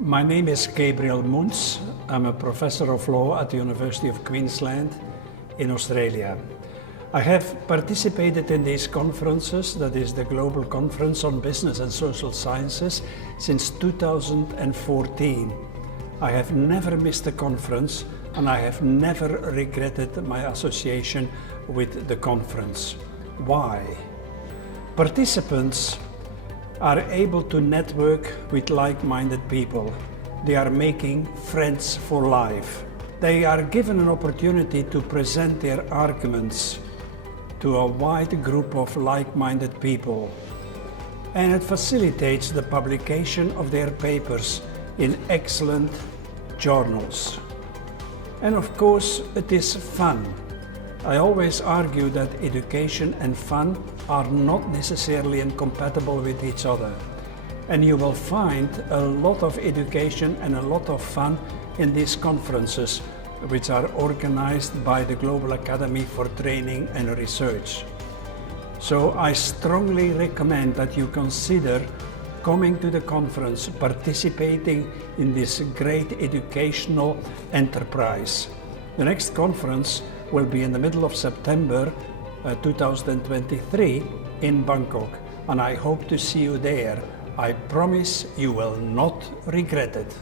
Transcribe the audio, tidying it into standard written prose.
My name is Gabriël Moens. I'm a professor of law at the University of Queensland in Australia. I have participated in these conferences, that is the Global Conference on Business and Social Sciences, since 2014. I have never missed a conference and I have never regretted my association with the conference. Why? Participants are able to network with like-minded people. They are making friends for life. They are given an opportunity to present their arguments to a wide group of like-minded people. And it facilitates the publication of their papers in excellent journals. And of course, it is fun. I always argue that education and fun are not necessarily incompatible with each other. And you will find a lot of education and a lot of fun in these conferences, which are organized by the Global Academy for Training and Research. So I strongly recommend that you consider coming to the conference, participating in this great educational enterprise. The next conference will be in the middle of September 2023 in Bangkok, and I hope to see you there. I promise you will not regret it.